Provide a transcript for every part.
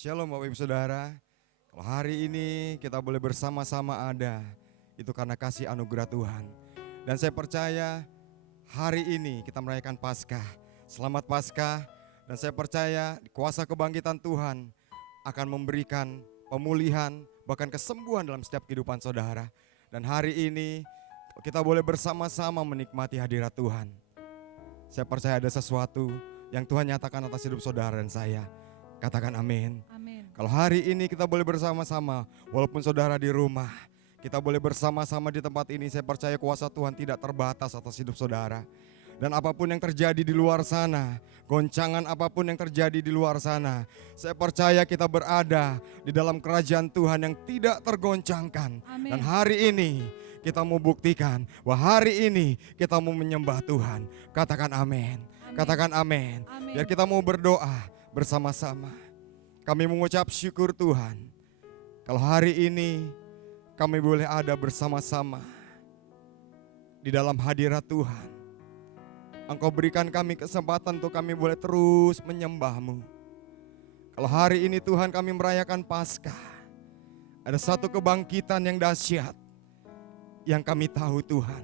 Shalom Bapak Ibu Saudara. Kalau hari ini kita boleh bersama-sama ada, itu karena kasih anugerah Tuhan. Dan saya percaya hari ini kita merayakan Paskah. Selamat Paskah, dan saya percaya kuasa kebangkitan Tuhan akan memberikan pemulihan, bahkan kesembuhan dalam setiap kehidupan saudara. Dan hari ini kita boleh bersama-sama menikmati hadirat Tuhan. Saya percaya ada sesuatu yang Tuhan nyatakan atas hidup saudara dan saya. Katakan amin. Amin. Kalau hari ini kita boleh bersama-sama, walaupun saudara di rumah, kita boleh bersama-sama di tempat ini. Saya percaya kuasa Tuhan tidak terbatas atas hidup saudara. Dan apapun yang terjadi di luar sana, goncangan apapun yang terjadi di luar sana, saya percaya kita berada di dalam kerajaan Tuhan yang tidak tergoncangkan. Amin. Dan hari ini kita mau buktikan bahwa hari ini kita mau menyembah Tuhan. Katakan amin. Katakan amin. Amin. Biar kita mau berdoa bersama-sama. Kami mengucap syukur Tuhan. Kalau hari ini kami boleh ada bersama-sama di dalam hadirat Tuhan. Engkau berikan kami kesempatan untuk kami boleh terus menyembah-Mu. Kalau hari ini Tuhan kami merayakan Paskah, ada satu kebangkitan yang dahsyat yang kami tahu Tuhan.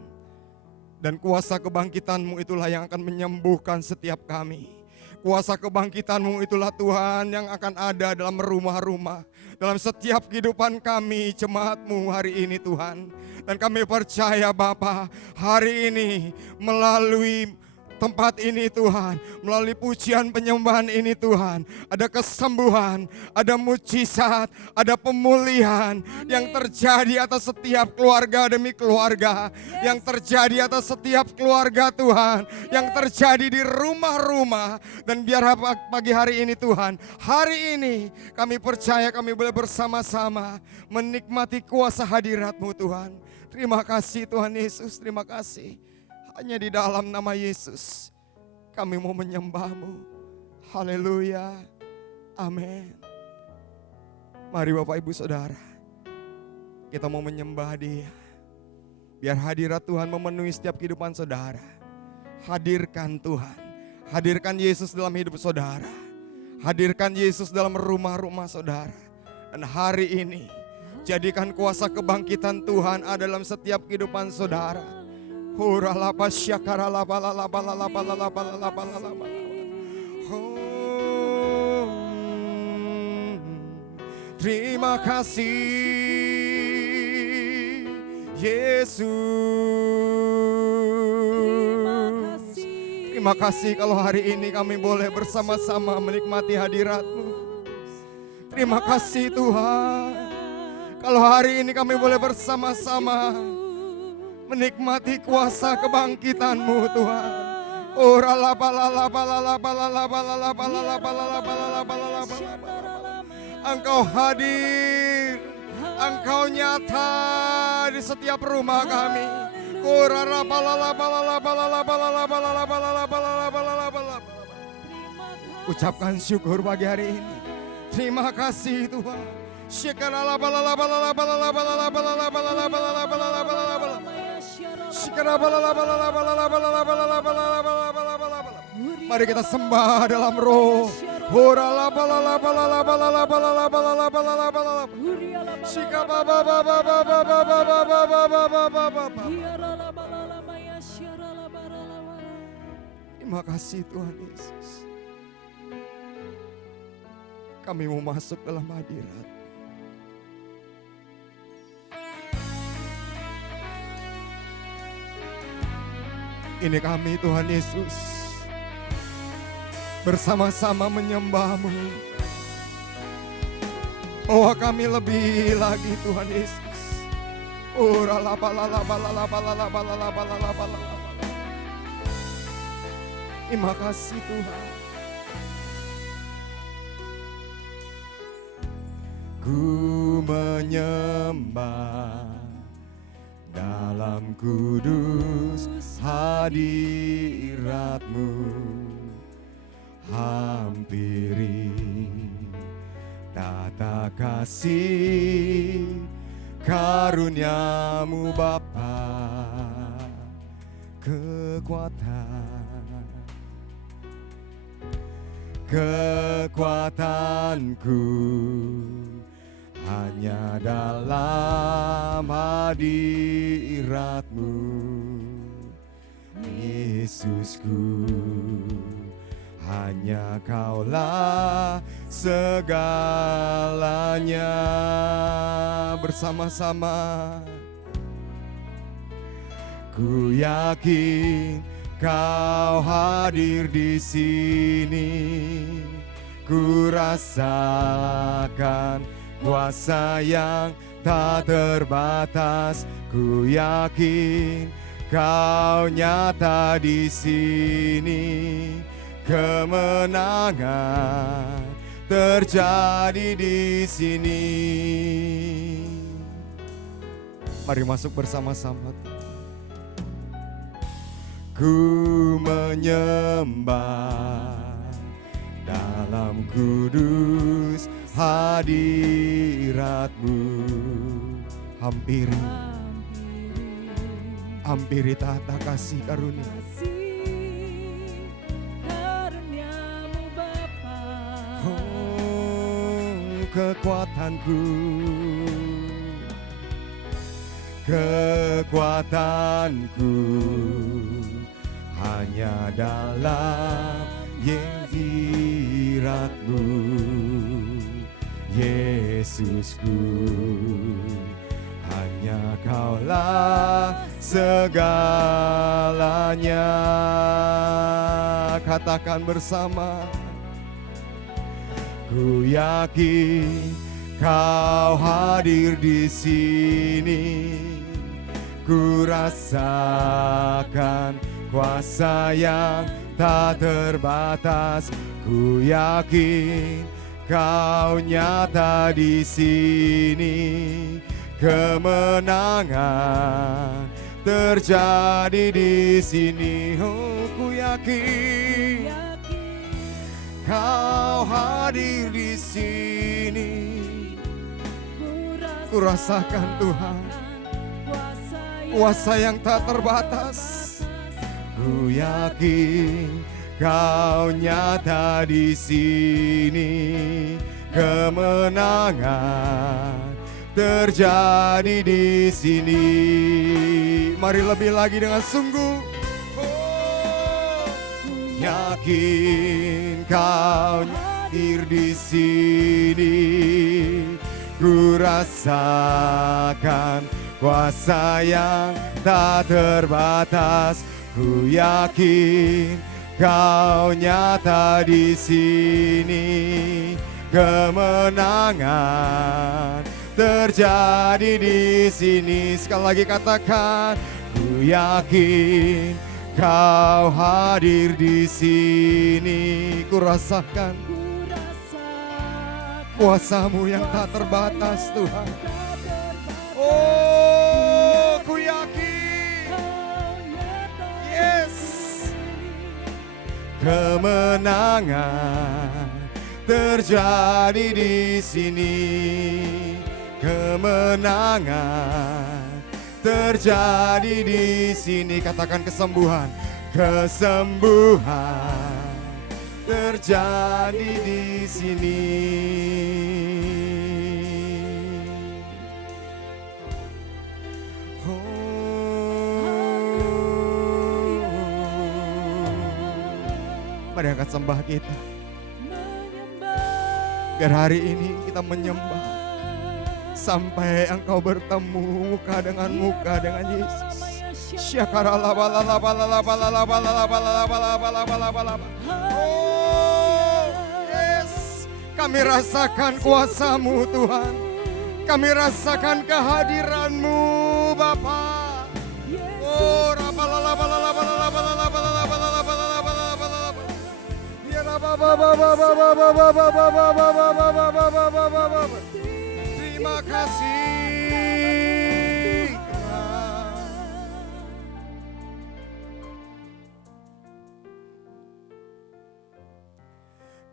Dan kuasa kebangkitan-Mu itulah yang akan menyembuhkan setiap kami. Kuasa kebangkitan-Mu itulah Tuhan yang akan ada dalam rumah-rumah, dalam setiap kehidupan kami, jemaat-Mu hari ini Tuhan. Dan kami percaya Bapa, hari ini melalui tempat ini Tuhan, melalui pujian penyembahan ini Tuhan, ada kesembuhan, ada mujizat, ada pemulihan. Amin. Yang terjadi atas setiap keluarga demi keluarga, yang terjadi atas setiap keluarga Tuhan, yang terjadi di rumah-rumah. Dan biar pagi hari ini Tuhan, hari ini kami percaya kami boleh bersama-sama menikmati kuasa hadirat-Mu Tuhan. Terima kasih Tuhan Yesus, terima kasih. Hanya di dalam nama Yesus kami mau menyembah-Mu. Haleluya. Amin. Mari Bapak Ibu Saudara, kita mau menyembah Dia. Biar hadirat Tuhan memenuhi setiap kehidupan saudara. Hadirkan Tuhan. Hadirkan Yesus dalam hidup saudara. Hadirkan Yesus dalam rumah-rumah saudara. Dan hari ini jadikan kuasa kebangkitan Tuhan ada dalam setiap kehidupan saudara. Terima kasih Yesus. Terima kasih kalau hari ini kami boleh bersama-sama menikmati hadirat-Mu. Terima kasih Tuhan. Kalau hari ini kami boleh bersama-sama menikmati kuasa kebangkitan-Mu Tuhan. Engkau hadir, Engkau nyata di setiap rumah kami. Ucapkan syukur pagi hari ini. Terima kasih Tuhan. Mari kita sembah dalam roh. Terima kasih Tuhan Yesus. Kami mau masuk dalam hadirat. Ini kami Tuhan Yesus, bersama-sama menyembah-Mu. Oh kami lebih lagi Tuhan Yesus. Terima kasih Tuhan. Ku menyembah dalam kudus hadirat-Mu, hampiri tata kasih karunia-Mu Bapa, kekuatan kekuatanku hanya dalam hadirat-Mu, Yesusku. Hanya Kaulah segalanya. Bersama-sama ku yakin Kau hadir di sini. Ku rasakan kuasa yang tak terbatas. Ku yakin Kau nyata di sini. Kemenangan terjadi di sini. Mari masuk bersama-sama. Ku menyembah dalam kudus hadirat-Mu. Hampiri tata kasih karunia. Kekuatanku, kekuatanku hanya dalam hadirat-Mu, Yesusku. Hanya Kaulah segalanya. Katakan bersama. Ku yakin Kau hadir di sini. Ku rasakan kuasa yang tak terbatas. Ku yakin Kau nyata di sini. Kemenangan terjadi di sini. Oh, ku yakin Kau hadir di sini. Ku rasakan Tuhan kuasa yang tak terbatas. Ku yakin Kau nyata di sini. Kemenangan terjadi di sini. Mari lebih lagi dengan sungguh. Yakin Kau hadir di sini. Ku rasakan kuasa yang tak terbatas. Ku yakin Kau nyata di sini. Kemenangan terjadi di sini. Sekali lagi katakan, ku yakin Kau hadir di sini. Ku rasakan kuasa-Mu yang tak terbatas, Tuhan. Oh, ku yakin. Yes. Kemenangan terjadi di sini. Kemenangan terjadi di sini. Katakan kesembuhan. Kesembuhan terjadi di sini. Mari angkat sembah kita. Biar hari ini kita menyembah sampai Engkau bertemu muka dengan Yesus. Oh, yes. Kami rasakan kuasa-Mu Tuhan. Kami rasakan kehadiran-Mu Bapa. Oh, terima kasih.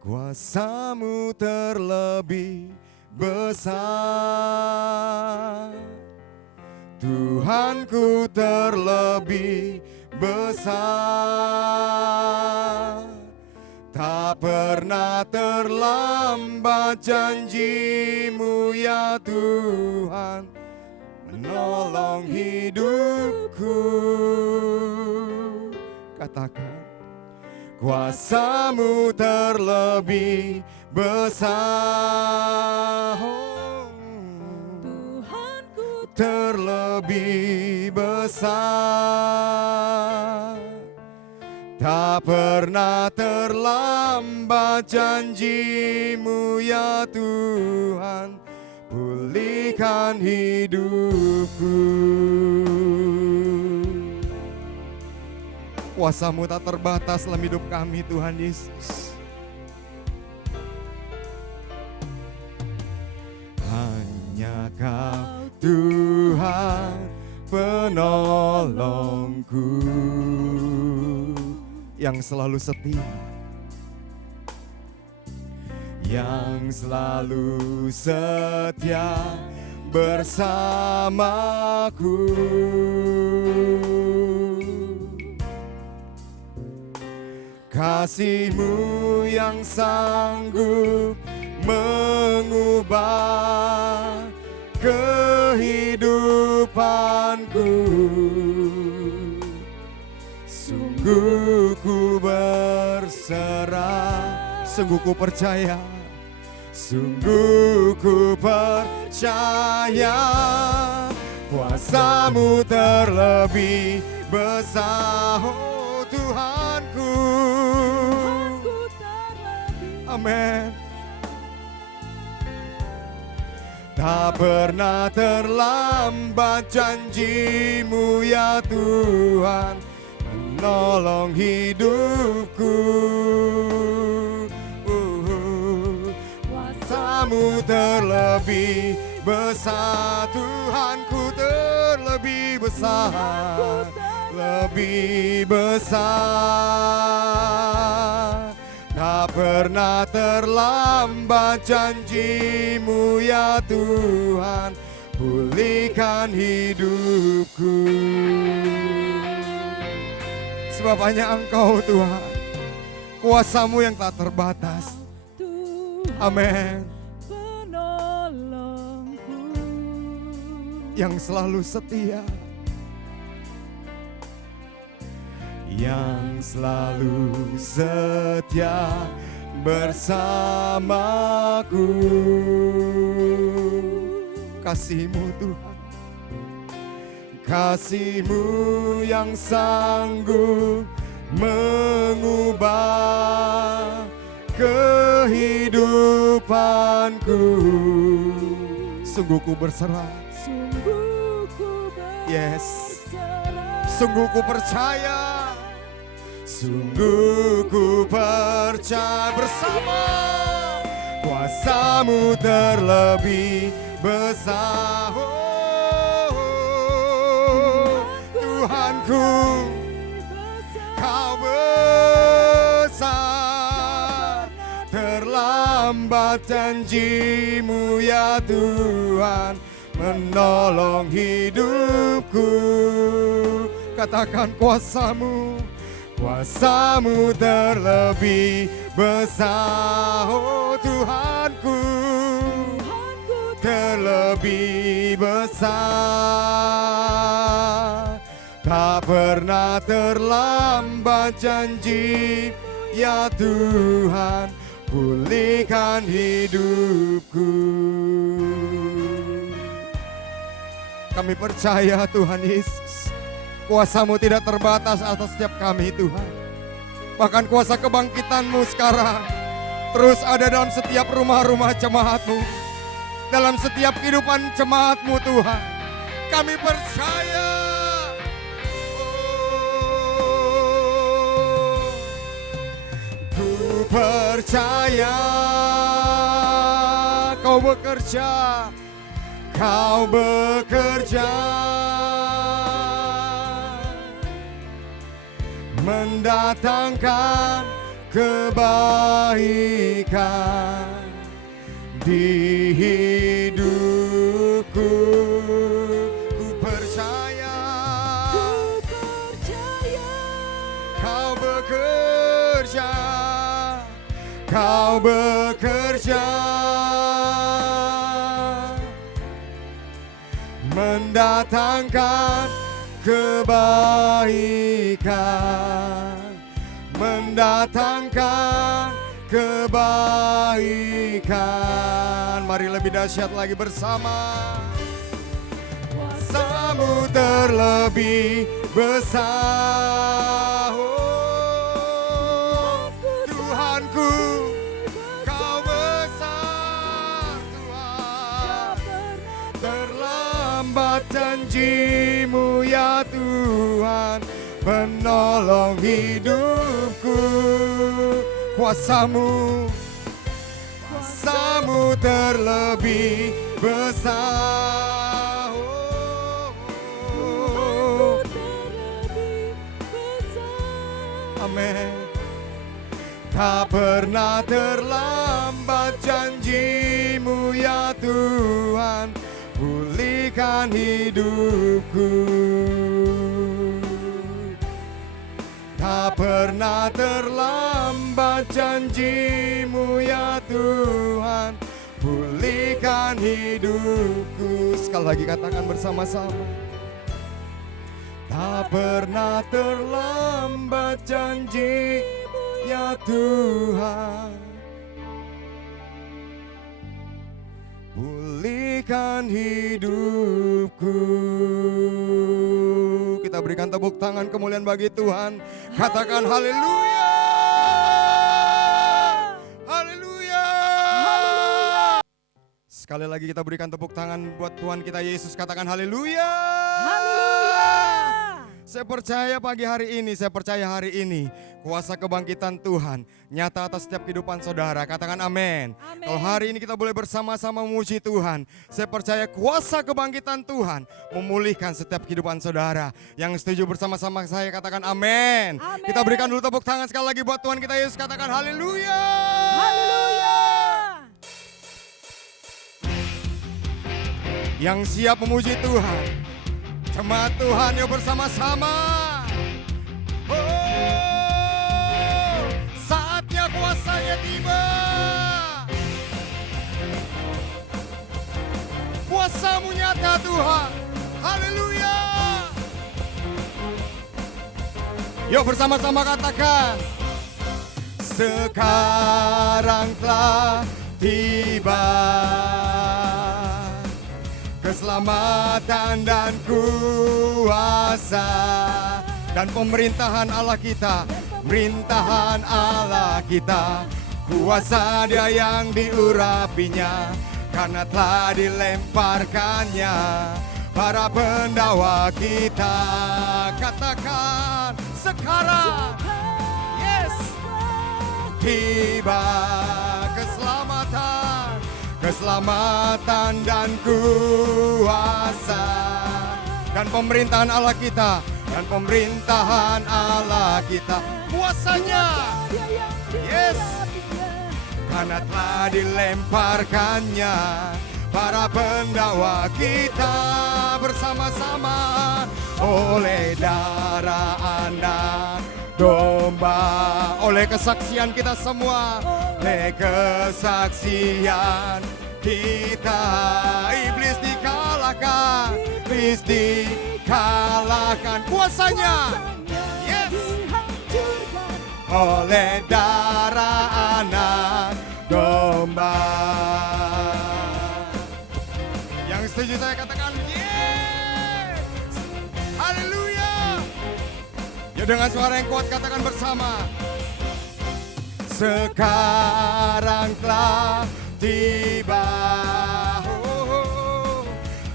Kuasa-Mu terlebih besar, Tuhanku terlebih besar. Tak pernah terlambat janji-Mu ya Tuhan, menolong hidupku. Katakan, kuasa-Mu terlebih besar, Tuhanku terlebih besar. Tak pernah terlambat janji-Mu ya Tuhan, pulihkan hidupku. Kuasa-Mu tak terbatas dalam hidup kami Tuhan Yesus. Hanya Kau Tuhan penolongku, yang selalu setia, yang selalu setia bersamaku. Kasih-Mu yang sanggup mengubah kehidupanku. Sungguh ku berserah, sungguh ku percaya, sungguh ku percaya. Kuasa-Mu terlebih besar, oh Tuhanku. Amin. Tak pernah terlambat janji-Mu ya Tuhan, menolong hidupku. Kuasa-Mu terlebih besar, Tuhanku terlebih besar, lebih besar. Tak pernah terlambat janji-Mu ya Tuhan, pulihkan hidupku. Sebab hanya Engkau Tuhan, kuasa-Mu yang tak terbatas. Amin. Yang selalu setia, yang selalu setia bersamaku. Kasih-Mu Tuhan, kasih-Mu yang sanggup mengubah kehidupanku. Sungguh ku berserah, sungguh ku berserah. Yes, sungguh ku percaya, sungguh ku percaya. Bersama kuasa-Mu terlebih besar, oh, Tuhanku, Kau besar. Terlambat janji-Mu ya Tuhan, menolong hidupku. Katakan, kuasa-Mu, kuasa-Mu terlebih besar, oh Tuhanku, terlebih besar. Tak pernah terlambat janji ya Tuhan, pulihkan hidupku. Kami percaya Tuhan Yesus, kuasa-Mu tidak terbatas atas setiap kami Tuhan. Bahkan kuasa kebangkitan-Mu sekarang terus ada dalam setiap rumah-rumah jemaat-Mu, dalam setiap kehidupan jemaat-Mu Tuhan. Kami percaya, oh, ku percaya Kau bekerja, Kau bekerja, mendatangkan kebaikan di hidupku. Ku percaya, Kau bekerja, mendatangkan kebaikan, mendatangkan kebaikan. Mari lebih dahsyat lagi bersama. Kuasa-Mu terlebih besar, oh, Tuhanku, Kau besar Tuhan. Terlambat janji-Mu ya Tuhan, menolong hidupku. Kuasa-Mu, Kuasa-Mu terlebih besar, oh, amin. Tak pernah terlambat janji-Mu ya Tuhan, pulihkan hidupku. Tak pernah terlambat janji-Mu ya Tuhan, pulihkan hidupku. Sekali lagi katakan bersama-sama. Tak pernah terlambat janji-Mu ya Tuhan, pulihkan hidupku. Kita berikan tepuk tangan kemuliaan bagi Tuhan. Katakan haleluya. Haleluya. Sekali lagi kita berikan tepuk tangan buat Tuhan kita Yesus. Katakan haleluya. Saya percaya pagi hari ini, saya percaya hari ini kuasa kebangkitan Tuhan nyata atas setiap kehidupan saudara. Katakan amin. Kalau hari ini kita boleh bersama-sama memuji Tuhan, saya percaya kuasa kebangkitan Tuhan memulihkan setiap kehidupan saudara. Yang setuju bersama-sama saya katakan amin. Kita berikan dulu tepuk tangan sekali lagi buat Tuhan kita Yesus. Katakan haleluya. Haleluya. Yang siap memuji Tuhan, jemaat Tuhan yuk bersama-sama. Oh, saatnya kuasanya tiba. Kuasa-Mu nyata Tuhan. Haleluya. Yuk bersama-sama katakan. Sekarang telah tiba keselamatan dan kuasa dan pemerintahan Allah kita, pemerintahan Allah kita. Kuasa Dia yang diurapinya, karena telah dilemparkannya para pendakwa kita. Katakan sekarang, yes, tiba keselamatan, keselamatan dan kuasa dan pemerintahan Allah kita, dan pemerintahan Allah kita. Kuasanya, yes, karena telah dilemparkannya para pendakwa kita bersama-sama oleh darah anak domba, oleh kesaksian kita semua, oleh kesaksian kita. Iblis dikalahkan, iblis dikalahkan. Kuasanya, yes, oleh darah anak domba. Yang setuju saya katakan yes. Haleluya. Ya dengan suara yang kuat katakan bersama. Sekarang telah tiba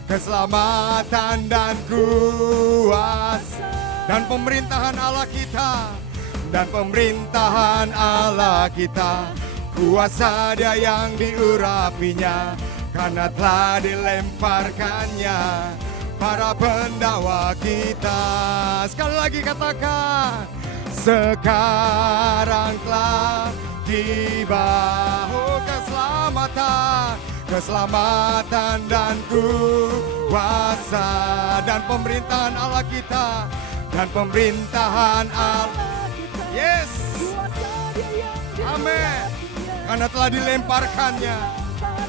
keselamatan dan kuasa dan pemerintahan Allah kita, dan pemerintahan Allah kita. Kuasa Dia yang diurapinya, karena telah dilemparkannya para pendakwa kita. Sekali lagi katakan, sekarang telah tiba keselamatan, keselamatan dan kuasa dan pemerintahan Allah kita, dan pemerintahan Allah. Yes, amin. Karena telah dilemparkannya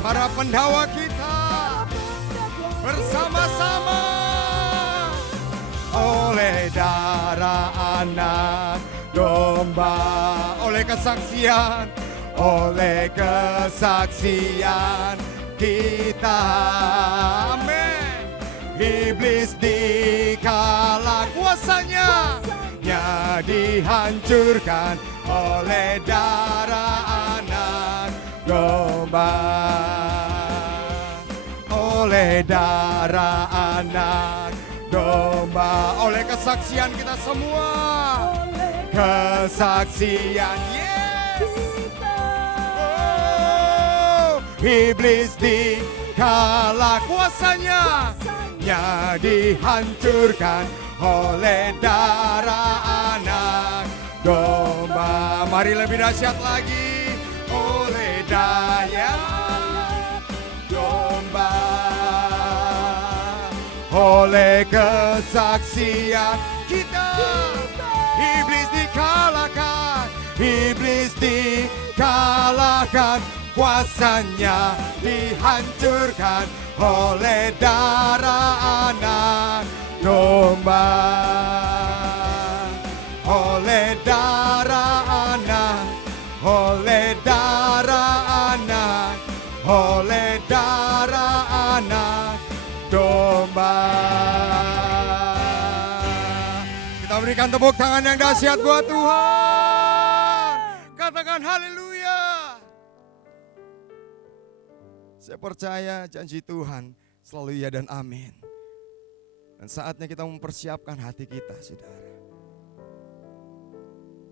para pendakwa kita. bersama-sama oleh darah anak domba, oleh kesaksian kita. Amin. Iblis dikalah kuasanya, dihancurkan oleh darah anak domba, oleh darah anak domba, oleh kesaksian kita semua, kesaksian, yes. Oh, iblis dikalah kuasanya, dihancurkan oleh darah anak domba. Mari lebih dahsyat lagi, oleh daya domba, oleh kesaksian kita. Iblis dikalahkan, kuasanya dihancurkan oleh darah anak domba, oleh darah anak, oleh darah anak, oleh darah anak domba. Kita berikan tepuk tangan yang dahsyat buat Tuhan. Katakan haleluya. Saya percaya janji Tuhan selalu ya dan amin. Dan saatnya kita mempersiapkan hati kita, saudara.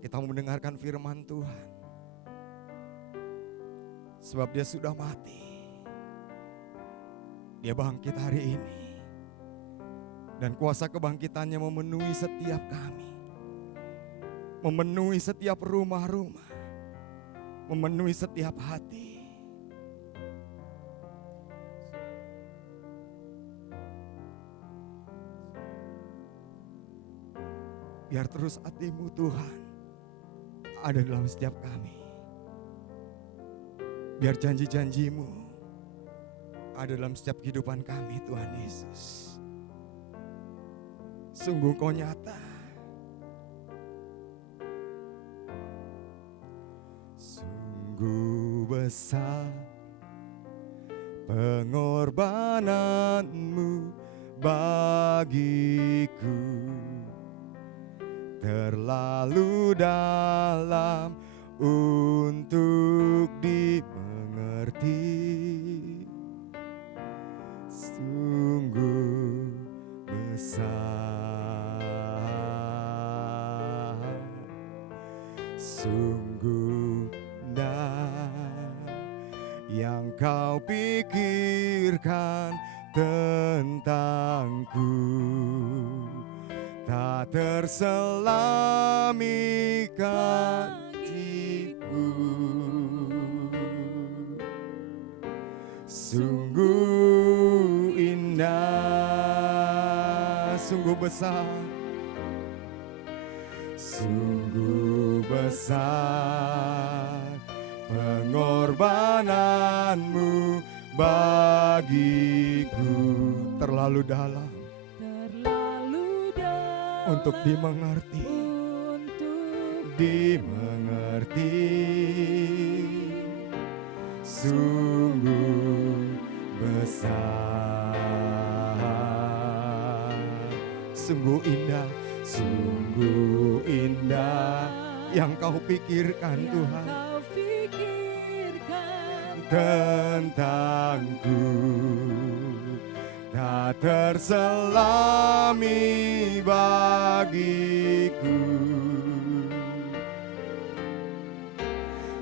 Kita mau mendengarkan firman Tuhan. Sebab dia sudah mati. Dia bangkit hari ini. Dan kuasa kebangkitannya memenuhi setiap kami. Memenuhi setiap rumah-rumah. Memenuhi setiap hati. Biar terus hatimu Tuhan ada dalam setiap kami. Biar janji-janjimu ada dalam setiap kehidupan kami Tuhan Yesus. Sungguh kau nyata. Sungguh besar pengorbananmu bagiku. Terlalu dalam untuk dimengerti. Sungguh besar, sungguh indah yang kau pikirkan tentangku. Tak terselami hatiku. Sungguh indah, sungguh besar, sungguh besar pengorbananmu bagiku. Terlalu dalam untuk dimengerti, sungguh besar, sungguh indah yang kau pikirkan Tuhan tentangku. Tak terselami bagiku.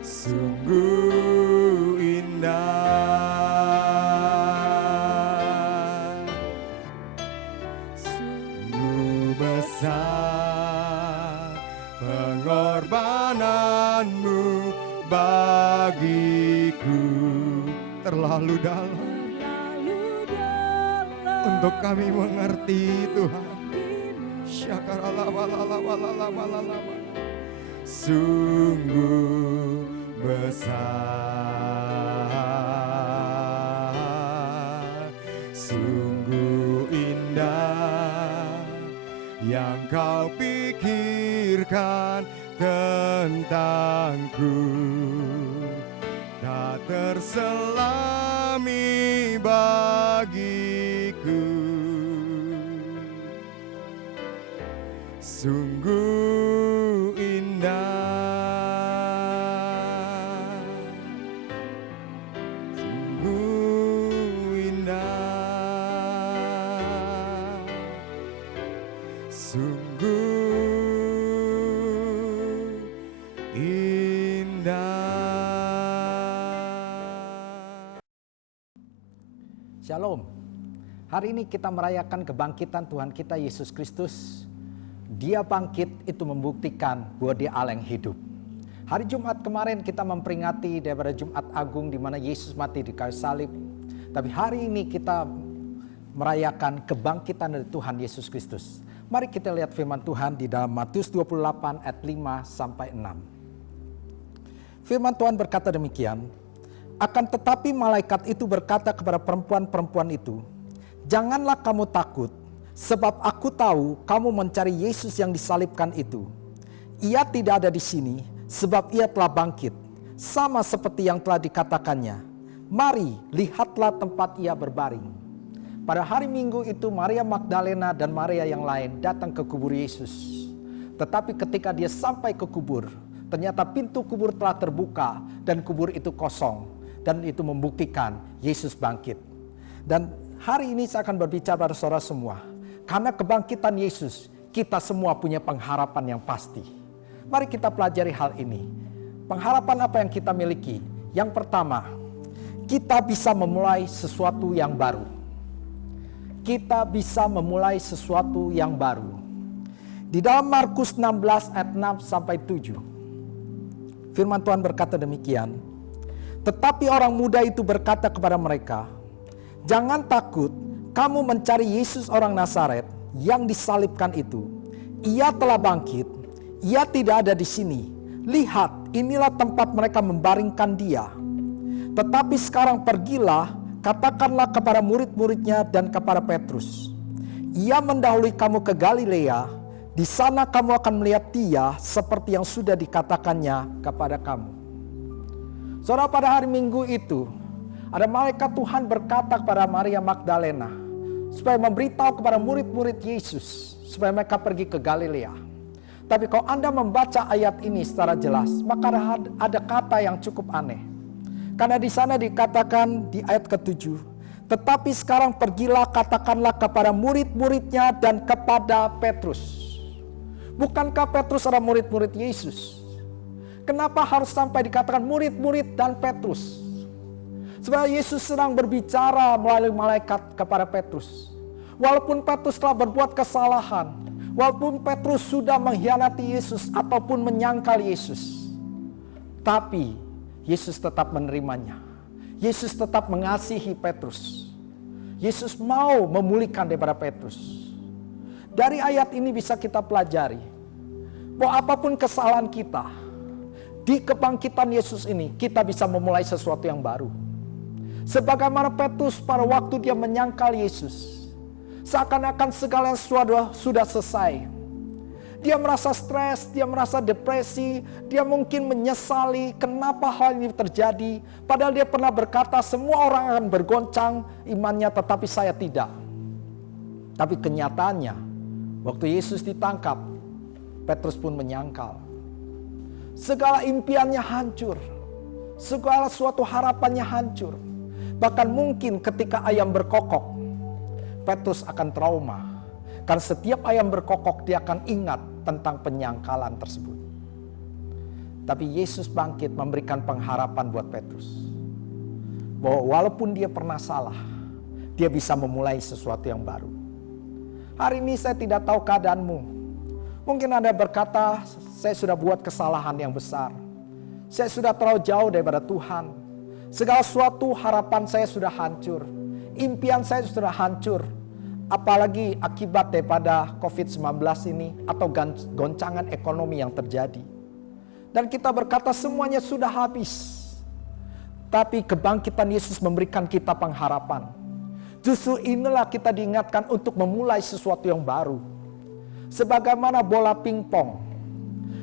Sungguh indah, sungguh besar pengorbananmu bagiku. Terlalu dalam untuk kami mengerti Tuhan. Sungguh besar, sungguh yang kau pikirkan tentangku tak terselami bagiku. Sungguh indah, sungguh indah, sungguh indah. Shalom. Hari ini kita merayakan kebangkitan Tuhan kita Yesus Kristus. Dia bangkit itu membuktikan bahwa dia Allah yang hidup. Hari Jumat kemarin kita memperingati daripada Jumat Agung di mana Yesus mati di kayu salib. Tapi hari ini kita merayakan kebangkitan dari Tuhan Yesus Kristus. Mari kita lihat firman Tuhan di dalam Matius 28 ayat 5 sampai 6. Firman Tuhan berkata demikian, akan tetapi malaikat itu berkata kepada perempuan-perempuan itu, janganlah kamu takut, sebab aku tahu kamu mencari Yesus yang disalibkan itu. Ia tidak ada di sini, sebab ia telah bangkit, sama seperti yang telah dikatakannya. Mari, lihatlah tempat ia berbaring. Pada hari Minggu itu Maria Magdalena dan Maria yang lain datang ke kubur Yesus. Tetapi ketika dia sampai ke kubur, ternyata pintu kubur telah terbuka dan kubur itu kosong. Dan itu membuktikan Yesus bangkit. Dan hari ini saya akan berbicara pada saudara semua. Karena kebangkitan Yesus, kita semua punya pengharapan yang pasti. Mari kita pelajari hal ini. Pengharapan apa yang kita miliki? Yang pertama, kita bisa memulai sesuatu yang baru. Kita bisa memulai sesuatu yang baru. Di dalam Markus 16 ayat 6 sampai 7. Firman Tuhan berkata demikian. Tetapi orang muda itu berkata kepada mereka, jangan takut, kamu mencari Yesus orang Nazaret yang disalibkan itu. Ia telah bangkit, ia tidak ada di sini. Lihat, inilah tempat mereka membaringkan dia. Tetapi sekarang pergilah, katakanlah kepada murid-muridnya dan kepada Petrus. Ia mendahului kamu ke Galilea, di sana kamu akan melihat dia seperti yang sudah dikatakannya kepada kamu. Saudara, pada hari Minggu itu, ada malaikat Tuhan berkata kepada Maria Magdalena, supaya memberitahu kepada murid-murid Yesus, supaya mereka pergi ke Galilea. Tapi kalau Anda membaca ayat ini secara jelas, maka ada kata yang cukup aneh. Karena di sana dikatakan di ayat ke-7, tetapi sekarang pergilah katakanlah kepada murid-muridnya dan kepada Petrus. Bukankah Petrus adalah murid-murid Yesus? Kenapa harus sampai dikatakan murid-murid dan Petrus? Sebab Yesus sedang berbicara melalui malaikat kepada Petrus. Walaupun Petrus telah berbuat kesalahan, walaupun Petrus sudah mengkhianati Yesus ataupun menyangkal Yesus, tapi Yesus tetap menerimanya. Yesus tetap mengasihi Petrus. Yesus mau memulihkan daripada Petrus. Dari ayat ini bisa kita pelajari bahwa apapun kesalahan kita, di kebangkitan Yesus ini kita bisa memulai sesuatu yang baru. Sebagaimana Petrus pada waktu dia menyangkal Yesus, seakan-akan segala sesuatu sudah selesai. Dia merasa stres, dia merasa depresi, dia mungkin menyesali kenapa hal ini terjadi. Padahal dia pernah berkata semua orang akan bergoncang imannya, tetapi saya tidak. Tapi kenyataannya waktu Yesus ditangkap, Petrus pun menyangkal. Segala impiannya hancur. Segala suatu harapannya hancur. Bahkan mungkin ketika ayam berkokok, Petrus akan trauma. Karena setiap ayam berkokok dia akan ingat tentang penyangkalan tersebut. Tapi Yesus bangkit memberikan pengharapan buat Petrus. Bahwa walaupun dia pernah salah, dia bisa memulai sesuatu yang baru. Hari ini saya tidak tahu keadaanmu. Mungkin Anda berkata, saya sudah buat kesalahan yang besar. Saya sudah terlalu jauh daripada Tuhan. Segala suatu harapan saya sudah hancur. Impian saya sudah hancur. Apalagi akibat daripada COVID-19 ini atau goncangan ekonomi yang terjadi. Dan kita berkata semuanya sudah habis. Tapi kebangkitan Yesus memberikan kita pengharapan. Justru inilah kita diingatkan untuk memulai sesuatu yang baru. Sebagaimana bola pingpong.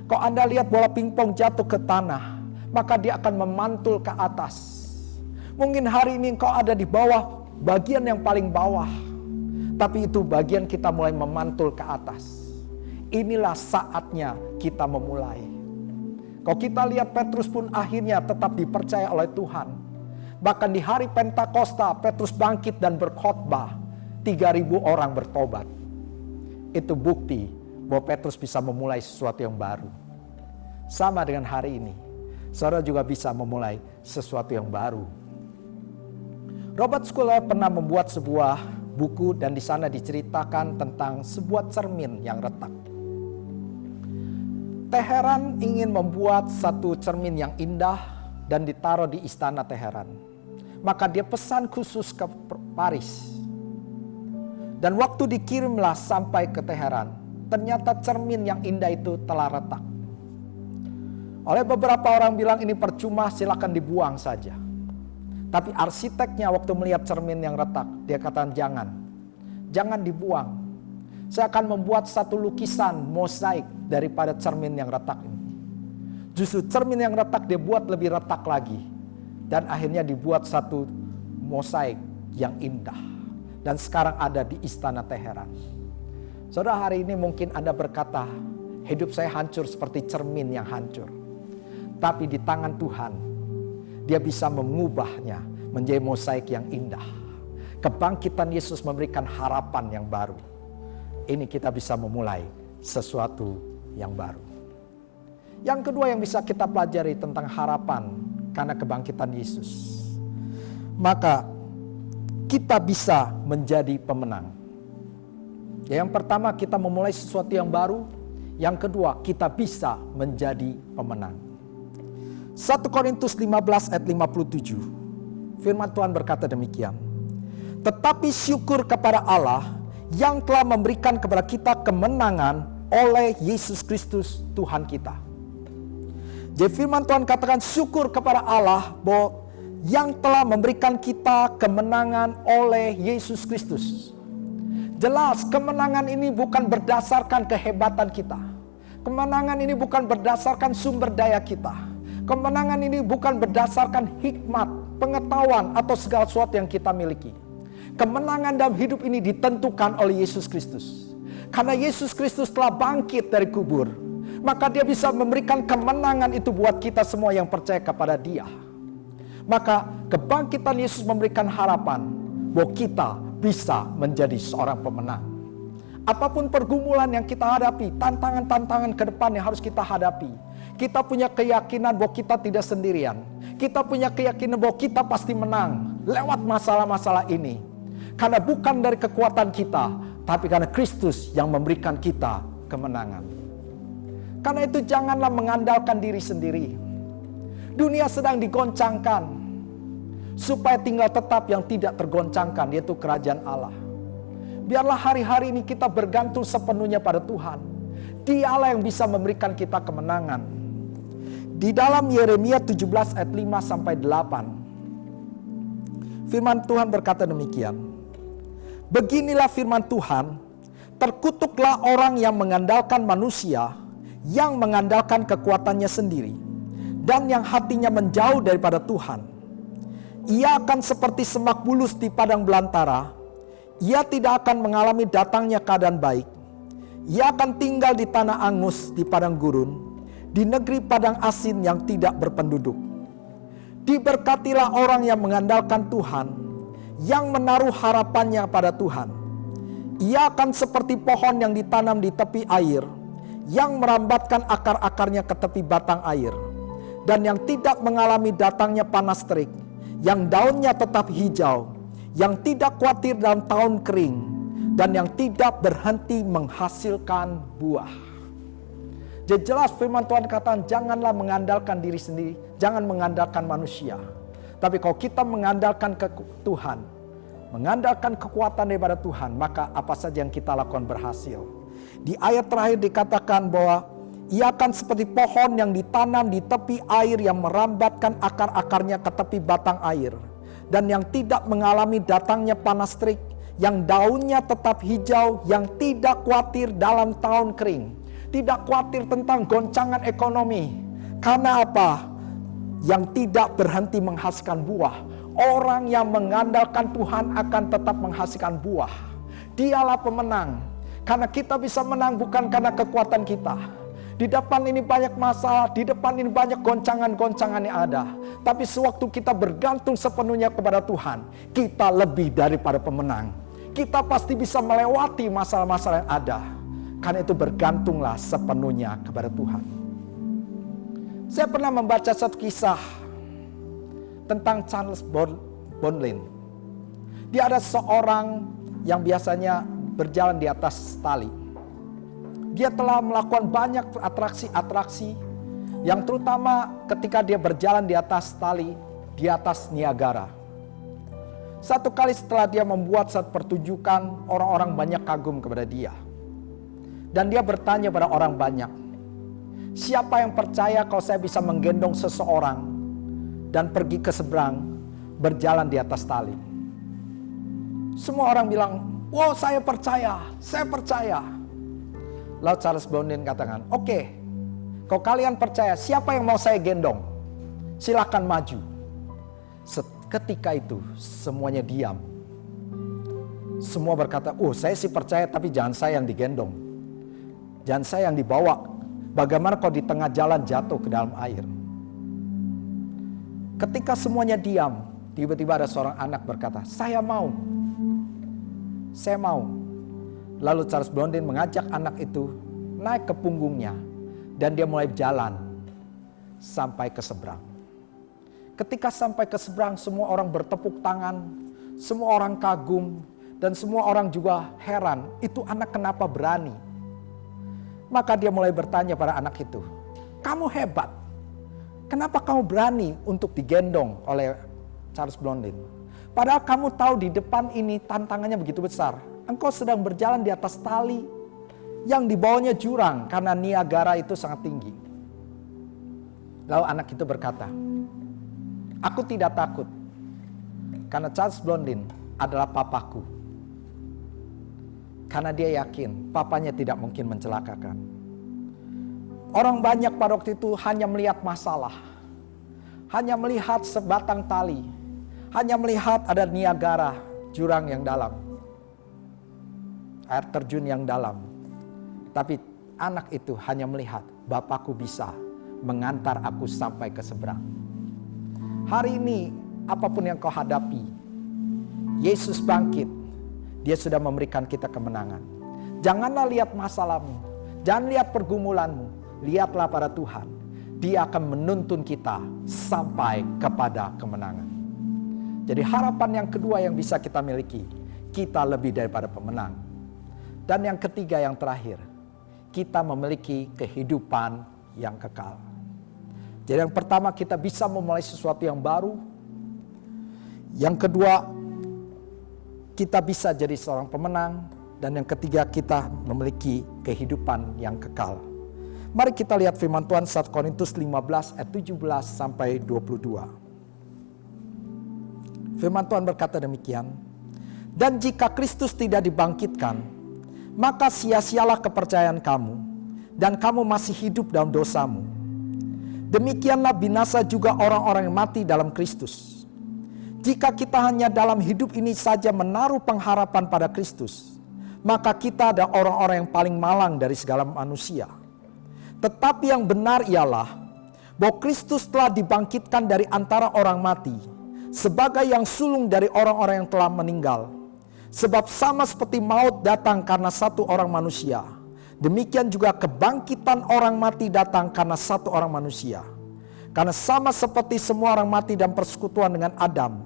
Kalau Anda lihat bola pingpong jatuh ke tanah, maka dia akan memantul ke atas. Mungkin hari ini engkau ada di bawah, bagian yang paling bawah. Tapi itu bagian kita mulai memantul ke atas. Inilah saatnya kita memulai. Kalau kita lihat Petrus pun akhirnya tetap dipercaya oleh Tuhan. Bahkan di hari Pentakosta, Petrus bangkit dan berkhotbah. 3.000 orang bertobat. Itu bukti bahwa Petrus bisa memulai sesuatu yang baru. Sama dengan hari ini. Saudara juga bisa memulai sesuatu yang baru. Robert Schuller pernah membuat sebuah buku dan di sana diceritakan tentang sebuah cermin yang retak. Teheran ingin membuat satu cermin yang indah dan ditaruh di istana Teheran. Maka dia pesan khusus ke Paris. Dan waktu dikirimlah sampai ke Teheran, ternyata cermin yang indah itu telah retak. Oleh beberapa orang bilang ini percuma, silakan dibuang saja. Tapi arsiteknya waktu melihat cermin yang retak, dia katakan jangan dibuang. Saya akan membuat satu lukisan mosaik daripada cermin yang retak ini. Justru cermin yang retak dia buat lebih retak lagi. Dan akhirnya dibuat satu mosaik yang indah. Dan sekarang ada di istana Teheran. Saudara, hari ini mungkin Anda berkata, hidup saya hancur seperti cermin yang hancur. Tapi di tangan Tuhan, Dia bisa mengubahnya menjadi mosaik yang indah. Kebangkitan Yesus memberikan harapan yang baru. Ini kita bisa memulai sesuatu yang baru. Yang kedua yang bisa kita pelajari tentang harapan karena kebangkitan Yesus. Maka kita bisa menjadi pemenang. Yang pertama, kita memulai sesuatu yang baru. Yang kedua, kita bisa menjadi pemenang. 1 Korintus 15 ayat 57. Firman Tuhan berkata demikian. Tetapi syukur kepada Allah yang telah memberikan kepada kita kemenangan oleh Yesus Kristus Tuhan kita. Jadi firman Tuhan katakan syukur kepada Allah bahwa yang telah memberikan kita kemenangan oleh Yesus Kristus. Jelas kemenangan ini bukan berdasarkan kehebatan kita. Kemenangan ini bukan berdasarkan sumber daya kita. Kemenangan ini bukan berdasarkan hikmat, pengetahuan atau segala sesuatu yang kita miliki. Kemenangan dalam hidup ini ditentukan oleh Yesus Kristus. Karena Yesus Kristus telah bangkit dari kubur, maka Dia bisa memberikan kemenangan itu buat kita semua yang percaya kepada Dia. Maka kebangkitan Yesus memberikan harapan bahwa kita bisa menjadi seorang pemenang. Apapun pergumulan yang kita hadapi, tantangan-tantangan ke depan yang harus kita hadapi, kita punya keyakinan bahwa kita tidak sendirian. Kita punya keyakinan bahwa kita pasti menang lewat masalah-masalah ini. Karena bukan dari kekuatan kita, tapi karena Kristus yang memberikan kita kemenangan. Karena itu janganlah mengandalkan diri sendiri. Dunia sedang digoncangkan, supaya tinggal tetap yang tidak tergoncangkan, yaitu kerajaan Allah. Biarlah hari-hari ini kita bergantung sepenuhnya pada Tuhan. Dialah yang bisa memberikan kita kemenangan. Di dalam Yeremia 17 ayat 5 sampai 8. Firman Tuhan berkata demikian. Beginilah firman Tuhan, terkutuklah orang yang mengandalkan manusia, yang mengandalkan kekuatannya sendiri, dan yang hatinya menjauh daripada Tuhan. Ia akan seperti semak bulus di padang belantara. Ia tidak akan mengalami datangnya keadaan baik. Ia akan tinggal di tanah angus di padang gurun, di negeri padang asin yang tidak berpenduduk. Diberkatilah orang yang mengandalkan Tuhan, yang menaruh harapannya pada Tuhan. Ia akan seperti pohon yang ditanam di tepi air, yang merambatkan akar-akarnya ke tepi batang air, dan yang tidak mengalami datangnya panas terik, yang daunnya tetap hijau, yang tidak khawatir dalam tahun kering, dan yang tidak berhenti menghasilkan buah. Jadi jelas firman Tuhan katakan janganlah mengandalkan diri sendiri, jangan mengandalkan manusia. Tapi kalau kita mengandalkan Tuhan, mengandalkan kekuatan daripada Tuhan, maka apa saja yang kita lakukan berhasil. Di ayat terakhir dikatakan bahwa ia akan seperti pohon yang ditanam di tepi air, yang merambatkan akar-akarnya ke tepi batang air, dan yang tidak mengalami datangnya panas terik, yang daunnya tetap hijau, yang tidak khawatir dalam tahun kering, tidak khawatir tentang goncangan ekonomi. Karena apa? Yang tidak berhenti menghasilkan buah. Orang yang mengandalkan Tuhan akan tetap menghasilkan buah. Dialah pemenang. Karena kita bisa menang bukan karena kekuatan kita. Di depan ini banyak masalah, di depan ini banyak goncangan-goncangan yang ada. Tapi sewaktu kita bergantung sepenuhnya kepada Tuhan, kita lebih daripada pemenang. Kita pasti bisa melewati masalah-masalah yang ada. Karena itu bergantunglah sepenuhnya kepada Tuhan. Saya pernah membaca satu kisah tentang Charles Bonlin. Dia ada seorang yang biasanya berjalan di atas tali. Dia telah melakukan banyak atraksi-atraksi yang terutama ketika dia berjalan di atas tali, di atas Niagara. Satu kali setelah dia membuat satu pertunjukan, orang-orang banyak kagum kepada dia. Dan dia bertanya pada orang banyak, siapa yang percaya kalau saya bisa menggendong seseorang dan pergi ke seberang, berjalan di atas tali? Semua orang bilang, wow, saya percaya, saya percaya. Lalu Charles Bonlin katakan, oke, kalau kalian percaya, siapa yang mau saya gendong? Silakan maju. Ketika itu semuanya diam. Semua berkata, oh saya sih percaya tapi jangan saya yang digendong. Jangan saya yang dibawa. Bagaimana kalau di tengah jalan jatuh ke dalam air? Ketika semuanya diam, tiba-tiba ada seorang anak berkata, saya mau. Saya mau. Lalu Charles Bonlin mengajak anak itu naik ke punggungnya. Dan dia mulai jalan sampai ke seberang. Ketika sampai ke seberang, semua orang bertepuk tangan, semua orang kagum, dan semua orang juga heran, itu anak kenapa berani? Maka dia mulai bertanya pada anak itu, kamu hebat, kenapa kamu berani untuk digendong oleh Charles Bonlin? Padahal kamu tahu di depan ini tantangannya begitu besar. Engkau sedang berjalan di atas tali yang di bawahnya jurang karena Niagara itu sangat tinggi. Lalu anak itu berkata, aku tidak takut karena Charles Bonlin adalah papaku. Karena dia yakin papanya tidak mungkin mencelakakan. Orang banyak pada waktu itu hanya melihat masalah. Hanya melihat sebatang tali. Hanya melihat ada Niagara, jurang yang dalam. Air terjun yang dalam. Tapi anak itu hanya melihat, Bapakku bisa mengantar aku sampai ke seberang. Hari ini apapun yang kau hadapi, Yesus bangkit. Dia sudah memberikan kita kemenangan. Janganlah lihat masalahmu, jangan lihat pergumulanmu, lihatlah pada Tuhan. Dia akan menuntun kita sampai kepada kemenangan. Jadi harapan yang kedua yang bisa kita miliki, kita lebih daripada pemenang. Dan yang ketiga yang terakhir, kita memiliki kehidupan yang kekal. Jadi yang pertama kita bisa memulai sesuatu yang baru. Yang kedua kita bisa jadi seorang pemenang. Dan yang ketiga kita memiliki kehidupan yang kekal. Mari kita lihat firman Tuhan 1 Korintus 15 ayat 17 sampai 22. Firman Tuhan berkata demikian. Dan jika Kristus tidak dibangkitkan, maka sia-sialah kepercayaan kamu, dan kamu masih hidup dalam dosamu. Demikianlah binasa juga orang-orang yang mati dalam Kristus. Jika kita hanya dalam hidup ini saja menaruh pengharapan pada Kristus, maka kita ada orang-orang yang paling malang dari segala manusia. Tetapi yang benar ialah bahwa Kristus telah dibangkitkan dari antara orang mati, sebagai yang sulung dari orang-orang yang telah meninggal. Sebab sama seperti maut datang karena satu orang manusia, demikian juga kebangkitan orang mati datang karena satu orang manusia. Karena sama seperti semua orang mati dan persekutuan dengan Adam,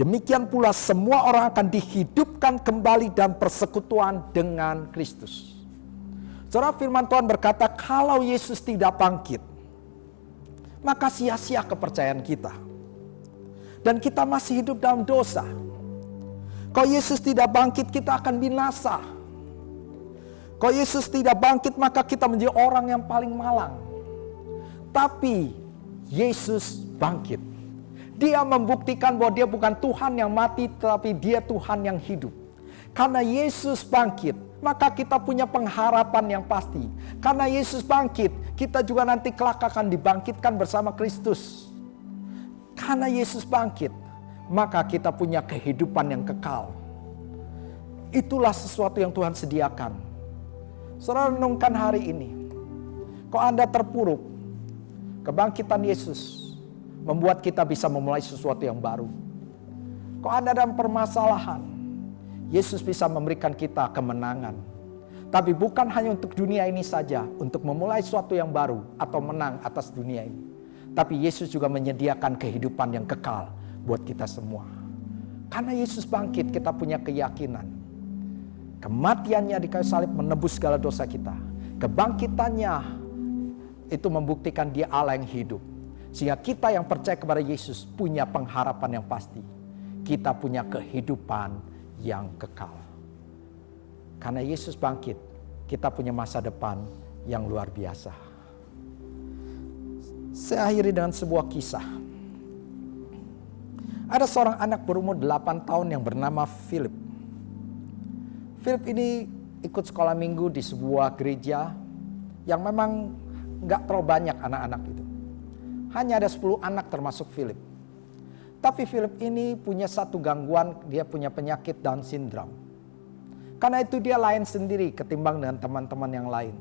demikian pula semua orang akan dihidupkan kembali dan persekutuan dengan Kristus. Saudara, firman Tuhan berkata, kalau Yesus tidak bangkit, maka sia-sia kepercayaan kita. Dan kita masih hidup dalam dosa. Kalau Yesus tidak bangkit, kita akan binasa. Kalau Yesus tidak bangkit, maka kita menjadi orang yang paling malang. Tapi Yesus bangkit. Dia membuktikan bahwa dia bukan Tuhan yang mati, tetapi dia Tuhan yang hidup. Karena Yesus bangkit, maka kita punya pengharapan yang pasti. Karena Yesus bangkit, kita juga nanti kelak akan dibangkitkan bersama Kristus. Karena Yesus bangkit, maka kita punya kehidupan yang kekal. Itulah sesuatu yang Tuhan sediakan. Saudara renungkan hari ini. Kalau Anda terpuruk, kebangkitan Yesus membuat kita bisa memulai sesuatu yang baru. Kalau Anda dalam permasalahan, Yesus bisa memberikan kita kemenangan. Tapi bukan hanya untuk dunia ini saja, untuk memulai sesuatu yang baru atau menang atas dunia ini. Tapi Yesus juga menyediakan kehidupan yang kekal buat kita semua. Karena Yesus bangkit, kita punya keyakinan. Kematiannya di kayu salib menebus segala dosa kita. Kebangkitannya itu membuktikan Dia Allah yang hidup. Sehingga kita yang percaya kepada Yesus punya pengharapan yang pasti. Kita punya kehidupan yang kekal. Karena Yesus bangkit, kita punya masa depan yang luar biasa. Saya akhiri dengan sebuah kisah. Ada seorang anak berumur 8 tahun yang bernama Philip. Philip ini ikut sekolah minggu di sebuah gereja yang memang gak terlalu banyak anak-anak itu. Hanya ada 10 anak termasuk Philip. Tapi Philip ini punya satu gangguan, dia punya penyakit Down syndrome. Karena itu dia lain sendiri ketimbang dengan teman-teman yang lain.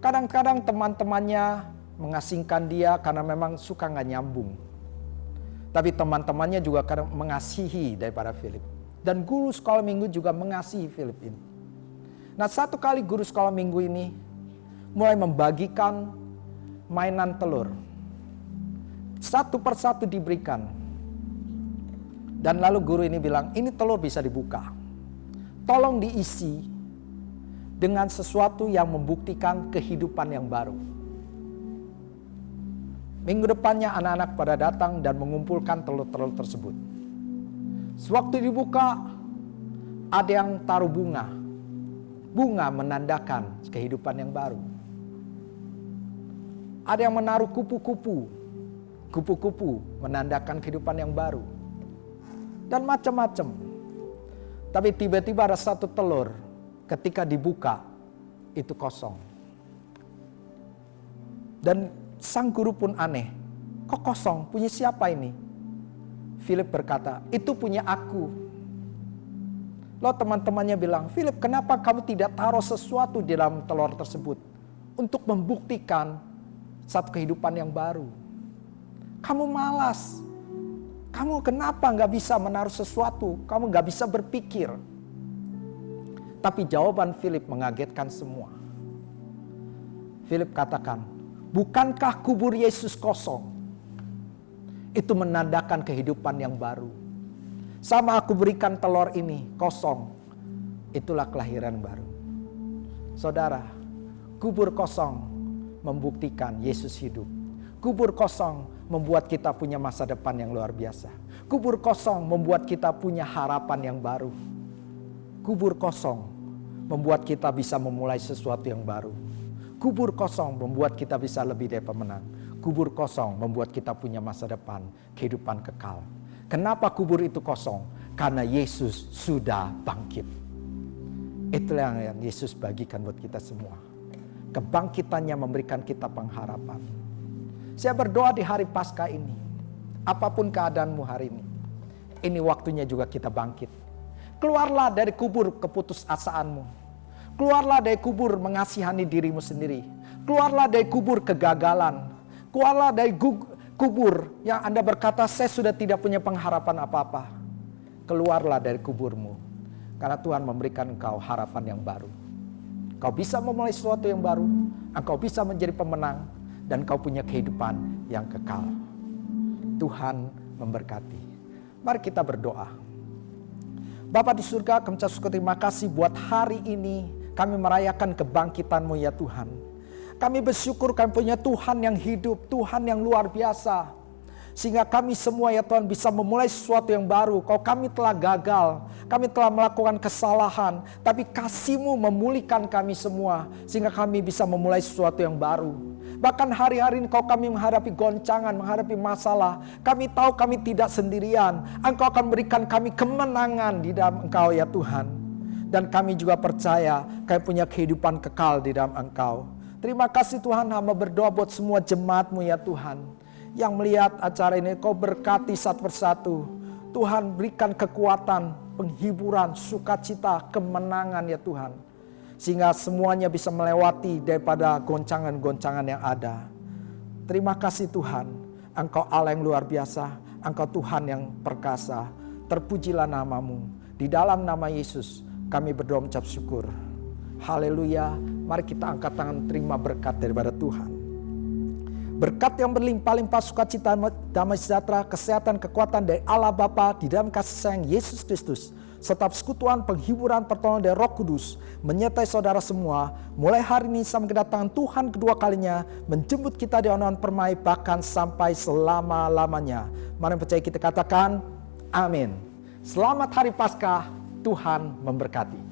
Kadang-kadang teman-temannya mengasingkan dia karena memang suka gak nyambung. Tapi teman-temannya juga kadang mengasihi daripada Philip. Dan guru sekolah minggu juga mengasihi Philip ini. Nah, satu kali guru sekolah minggu ini mulai membagikan mainan telur. Satu persatu diberikan. Dan lalu guru ini bilang, ini telur bisa dibuka. Tolong diisi dengan sesuatu yang membuktikan kehidupan yang baru. Minggu depannya anak-anak pada datang dan mengumpulkan telur-telur tersebut. Sewaktu dibuka, ada yang taruh bunga. Bunga menandakan kehidupan yang baru. Ada yang menaruh kupu-kupu. Kupu-kupu menandakan kehidupan yang baru. Dan macam-macam. Tapi tiba-tiba ada satu telur ketika dibuka itu kosong. Dan sang guru pun aneh. Kok kosong? Punya siapa ini? Philip berkata, itu punya aku. Lalu teman-temannya bilang, Philip, kenapa kamu tidak taruh sesuatu di dalam telur tersebut untuk membuktikan satu kehidupan yang baru? Kamu malas. Kamu kenapa gak bisa menaruh sesuatu? Kamu gak bisa berpikir. Tapi jawaban Philip mengagetkan semua. Philip katakan, bukankah kubur Yesus kosong? Itu menandakan kehidupan yang baru. Sama aku berikan telur ini kosong. Itulah kelahiran baru. Saudara, kubur kosong membuktikan Yesus hidup. Kubur kosong membuat kita punya masa depan yang luar biasa. Kubur kosong membuat kita punya harapan yang baru. Kubur kosong membuat kita bisa memulai sesuatu yang baru. Kubur kosong membuat kita bisa lebih dari pemenang. Kubur kosong membuat kita punya masa depan, kehidupan kekal. Kenapa kubur itu kosong? Karena Yesus sudah bangkit. Itulah yang Yesus bagikan buat kita semua. Kebangkitannya memberikan kita pengharapan. Saya berdoa di hari Paskah ini, apapun keadaanmu hari ini waktunya juga kita bangkit. Keluarlah dari kubur keputusasaanmu. Keluarlah dari kubur mengasihani dirimu sendiri. Keluarlah dari kubur kegagalan. Keluarlah dari kubur yang Anda berkata, saya sudah tidak punya pengharapan apa-apa. Keluarlah dari kuburmu. Karena Tuhan memberikan engkau harapan yang baru. Kau bisa memulai sesuatu yang baru. Engkau bisa menjadi pemenang. Dan kau punya kehidupan yang kekal. Tuhan memberkati. Mari kita berdoa. Bapa di surga, kami ucapkan terima kasih buat hari ini. Kami merayakan kebangkitan-Mu ya Tuhan. Kami bersyukur kami punya Tuhan yang hidup, Tuhan yang luar biasa. Sehingga kami semua ya Tuhan bisa memulai sesuatu yang baru. Kalau kami telah gagal, kami telah melakukan kesalahan. Tapi kasih-Mu memulihkan kami semua. Sehingga kami bisa memulai sesuatu yang baru. Bahkan hari-hari ini kalau kami menghadapi goncangan, menghadapi masalah. Kami tahu kami tidak sendirian. Engkau akan berikan kami kemenangan di dalam Engkau ya Tuhan. Dan kami juga percaya kami punya kehidupan kekal di dalam Engkau. Terima kasih Tuhan, hamba berdoa buat semua jemaat-Mu ya Tuhan. Yang melihat acara ini, Kau berkati satu persatu. Tuhan berikan kekuatan, penghiburan, sukacita, kemenangan ya Tuhan. Sehingga semuanya bisa melewati daripada goncangan-goncangan yang ada. Terima kasih Tuhan, Engkau Allah yang luar biasa, Engkau Tuhan yang perkasa. Terpujilah nama-Mu. Di dalam nama Yesus kami berdoa mengucap syukur. Haleluya. Mari kita angkat tangan terima berkat daripada Tuhan. Berkat yang berlimpah-limpah, sukacita, damai sejahtera, kesehatan, kekuatan dari Allah Bapa di dalam kasih sayang Yesus Kristus, serta persekutuan, penghiburan, pertolongan dari Roh Kudus menyertai saudara semua mulai hari ini sampai kedatangan Tuhan kedua kalinya, menjemput kita di awan permai bahkan sampai selama-lamanya. Mari percaya kita katakan amin. Selamat Hari Paskah, Tuhan memberkati.